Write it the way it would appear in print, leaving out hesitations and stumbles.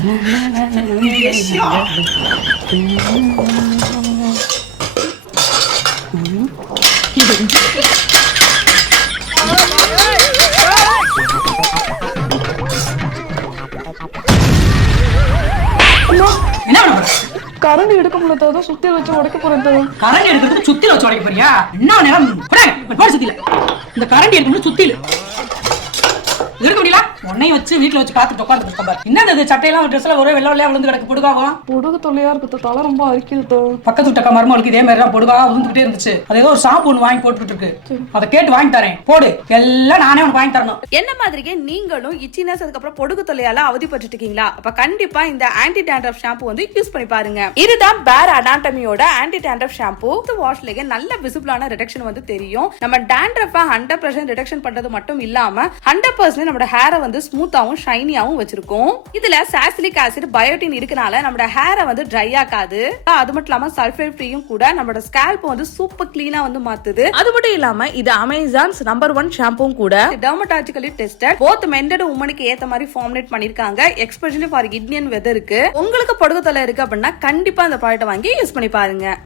Current எடுக்க முடியாத சுத்தி வச்சு உடைக்க போறேன். கரண்ட் எடுக்கிறது சுத்தில வச்சு உடைக்க போறியா? என்ன நேரம் சுத்தில இந்த கரண்ட் எடுக்கணும் சுத்தில இருக்க முடியல. உன்னையும் வச்சு வீட்டுல வச்சு பாத்துட்டு உட்காந்து என்ன சட்டையெல்லாம் ட்ரெஸ் எல்லாம் ஒரே வெள்ளை வெள்ளையா விழுந்து கிடக்கு. பொடுகாகும் பொடுகு தொல்லையா இருக்கு. தலை ரொம்ப அரிக்குது. பக்கத்து வீட்டு மருமகளுக்கு இதே மாதிரி தான் பொடுகாக விழுந்துகிட்டே இருந்துச்சு. அது ஏதோ ஒரு ஷாம்பு ஒன்று வாங்கி போட்டுட்டு இருக்கு. அதை கேட்டு வாங்கி தரேன். போடு எல்லாம் நானே உனக்கு வாங்கி தரணும். என்ன மாதிரியே நீங்களும் இச்சினஸ் அதுக்கப்புறம் பொடுகு தொல்லையால அவதிப்பட்டு இருக்கீங்களா? அப்ப கண்டிப்பா இந்த ஆன்டி டேண்ட்ரஃப் ஷாம்பு வந்து யூஸ் பண்ணி பாருங்க. இதுதான் பேர் அனாட்டமியோட ஆன்டி டேண்ட்ரஃப் ஷாம்பு. வாஷ்லயே நல்ல விசிபிளான ரிடக்ஷன் வந்து தெரியும். நம்ம டேண்ட்ரஃப 100% ரிடக்ஷன் பண்றது மட்டும் இல்லாம 100% நம்ம ஹேரை வந்து ஸ்மூத்தாவும் ஷைனியாவும் வச்சிருக்கோம். இதுல சாலிசிலிக் ஆசிட் பயோட்டின் இருக்கனால நம்ம ஹேரை வந்து ட்ரை ஆகாது. அது மட்டும் இல்லாம சல்ஃபேட் ஃப்ரீயும் கூட நம்மளோட ஸ்கேல்ப் வந்து சூப்பர் கிளீனா வந்து மாத்துது. அது மட்டும் இல்லாம இது அமேசான்ஸ் நம்பர் 1 ஷாம்பும் கூட. Dermatologically tested both men and உமனுக்கு ஏத்த மாதிரி ஃபார்முலேட் பண்ணிருக்காங்க. எஸ்பெஷலி ஃபார் இந்தியன் வெதருக்கு. உங்களுக்கு பொடுகு தொல்லை இருக்கு அப்படின்னா கண்டிப்பா அந்த ப்ராடக்ட் வாங்கி யூஸ் பண்ணி பாருங்க.